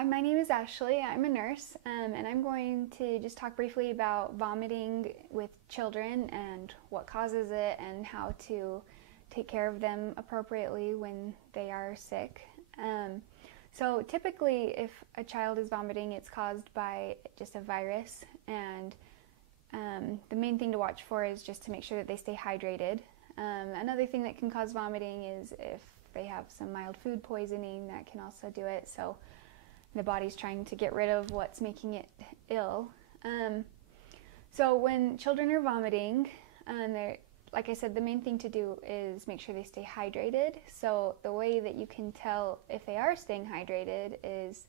Hi, my name is Ashley. I'm a nurse, and I'm going to just talk briefly about vomiting with children and what causes it and how to take care of them appropriately when they are sick. So typically, if a child is vomiting, it's caused by just a virus, and the main thing to watch for is just to make sure that they stay hydrated. Another thing that can cause vomiting is if they have some mild food poisoning, that can also do it. So the body's trying to get rid of what's making it ill. So when children are vomiting, like I said, the main thing to do is make sure they stay hydrated. So the way that you can tell if they are staying hydrated is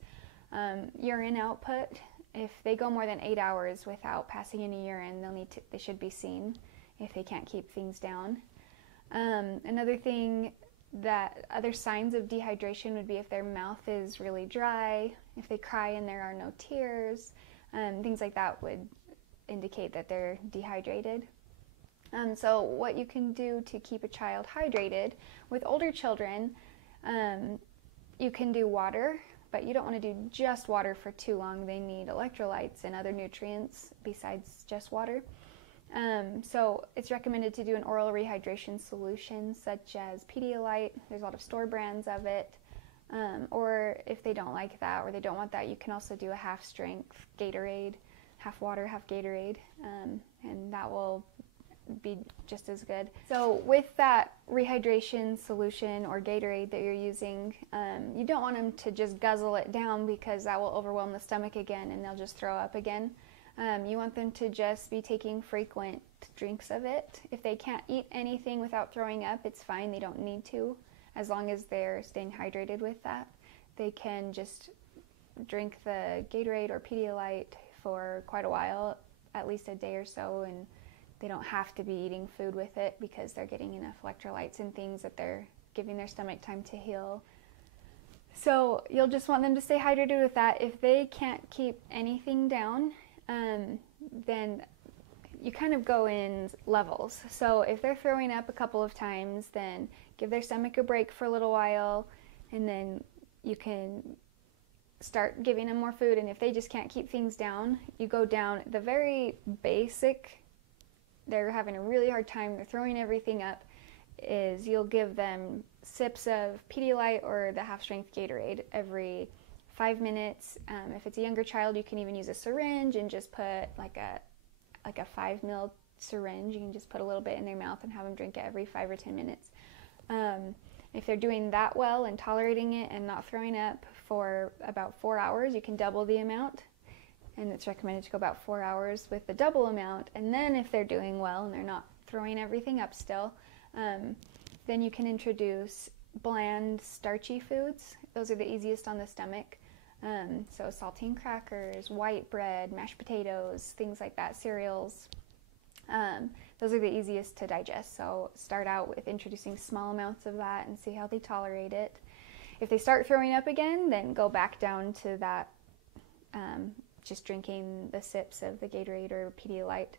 urine output. If they go more than 8 hours without passing any urine, they should be seen if they can't keep things down. Other signs of dehydration would be if their mouth is really dry, if they cry and there are no tears, things like that would indicate that they're dehydrated. So what you can do to keep a child hydrated, with older children, you can do water, but you don't want to do just water for too long. They need electrolytes and other nutrients besides just water. So it's recommended to do an oral rehydration solution such as Pedialyte. There's a lot of store brands of it. Or if they don't like that or they don't want that, you can also do a half-strength Gatorade, half water, half Gatorade, and that will be just as good. So with that rehydration solution or Gatorade that you're using, you don't want them to just guzzle it down because that will overwhelm the stomach again and they'll just throw up again. You want them to just be taking frequent drinks of it. If they can't eat anything without throwing up, it's fine. They don't need to, as long as they're staying hydrated with that. They can just drink the Gatorade or Pedialyte for quite a while, at least a day or so, and they don't have to be eating food with it because they're getting enough electrolytes and things that they're giving their stomach time to heal. So you'll just want them to stay hydrated with that. If they can't keep anything down, then you kind of go in levels. So if they're throwing up a couple of times, then give their stomach a break for a little while, and then you can start giving them more food. And if they just can't keep things down, you go down the very basic, they're having a really hard time, they're throwing everything up, is you'll give them sips of Pedialyte or the half-strength Gatorade every 5 minutes. If it's a younger child, you can even use a syringe and just put like a 5 ml syringe. You can just put a little bit in their mouth and have them drink it every 5 or 10 minutes. If they're doing that well and tolerating it and not throwing up for about 4 hours, you can double the amount. And it's recommended to go about 4 hours with the double amount. And then if they're doing well and they're not throwing everything up still, then you can introduce bland, starchy foods. Those are the easiest on the stomach. So saltine crackers, white bread, mashed potatoes, things like that, cereals. Those are the easiest to digest. So start out with introducing small amounts of that and see how they tolerate it. If they start throwing up again, then go back down to that, just drinking the sips of the Gatorade or Pedialyte,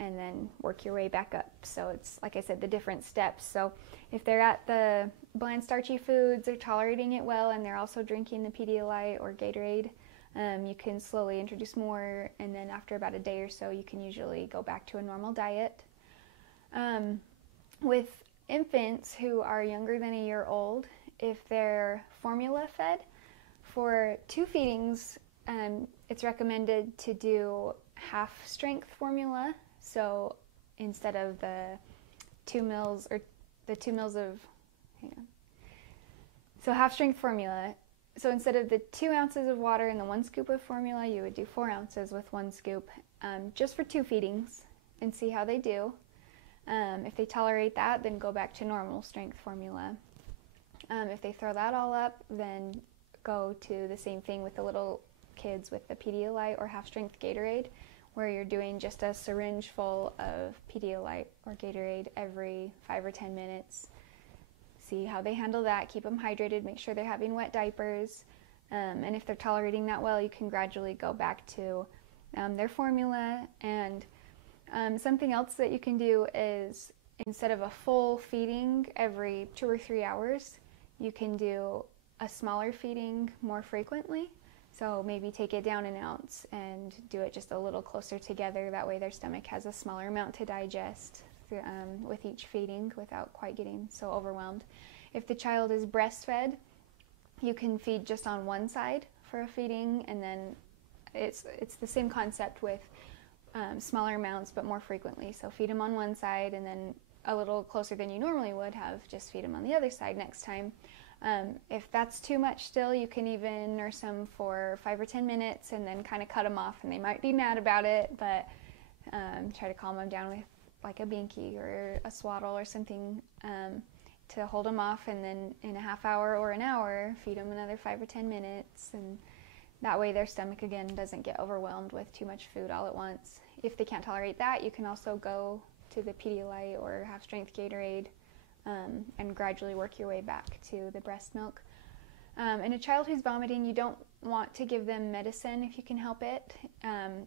and then work your way back up. So it's, like I said, the different steps. So if they're at the bland starchy foods, they're tolerating it well, and they're also drinking the Pedialyte or Gatorade, you can slowly introduce more, and then after about a day or so, you can usually go back to a normal diet. With infants who are younger than a year old, if they're formula fed, for 2 feedings, it's recommended to do half-strength formula. So instead of the 2 mils or the 2 mils of, so half-strength formula. So instead of the 2 ounces of water and the 1 scoop of formula, you would do 4 ounces with 1 scoop, just for 2 feedings, and see how they do. If they tolerate that, then go back to normal strength formula. If they throw that all up, then go to the same thing with the little kids with the Pedialyte or half-strength Gatorade, where you're doing just a syringe full of Pedialyte or Gatorade every 5 or 10 minutes. See how they handle that. Keep them hydrated. Make sure they're having wet diapers. And if they're tolerating that well, you can gradually go back to their formula. And something else that you can do is, instead of a full feeding every 2 or 3 hours, you can do a smaller feeding more frequently. So maybe take it down an ounce and do it just a little closer together. That way their stomach has a smaller amount to digest with each feeding without quite getting so overwhelmed. If the child is breastfed, you can feed just on one side for a feeding, and then it's the same concept with smaller amounts but more frequently. So feed them on one side, and then a little closer than you normally would have, just feed them on the other side next time. If that's too much still, you can even nurse them for 5 or 10 minutes and then kind of cut them off, and they might be mad about it, but try to calm them down with like a binky or a swaddle or something to hold them off, and then in a half hour or an hour feed them another 5 or 10 minutes, and that way their stomach again doesn't get overwhelmed with too much food all at once. If they can't tolerate that, you can also go to the Pedialyte or Half Strength Gatorade and gradually work your way back to the breast milk. In a child who's vomiting, you don't want to give them medicine if you can help it,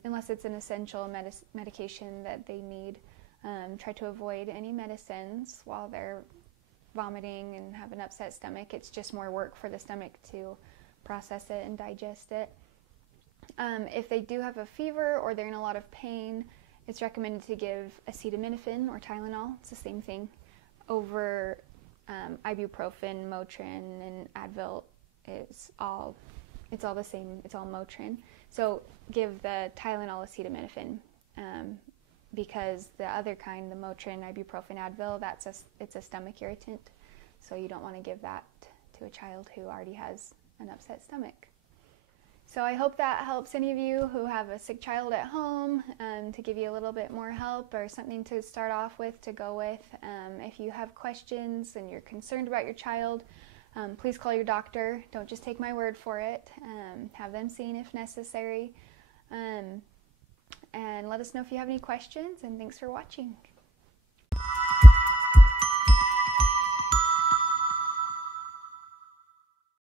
unless it's an essential medication that they need. Try to avoid any medicines while they're vomiting and have an upset stomach. It's just more work for the stomach to process it and digest it. If they do have a fever or they're in a lot of pain, it's recommended to give acetaminophen or tylenol, it's the same thing, over ibuprofen, Motrin, and Advil. It's all the same, it's all Motrin. So give the Tylenol acetaminophen, because the other kind, the Motrin, ibuprofen, Advil, it's a stomach irritant. So you don't want to give that to a child who already has an upset stomach. So I hope that helps any of you who have a sick child at home, to give you a little bit more help or something to start off with, to go with. If you have questions and you're concerned about your child, please call your doctor. Don't just take my word for it. Have them seen if necessary. And let us know if you have any questions, and thanks for watching.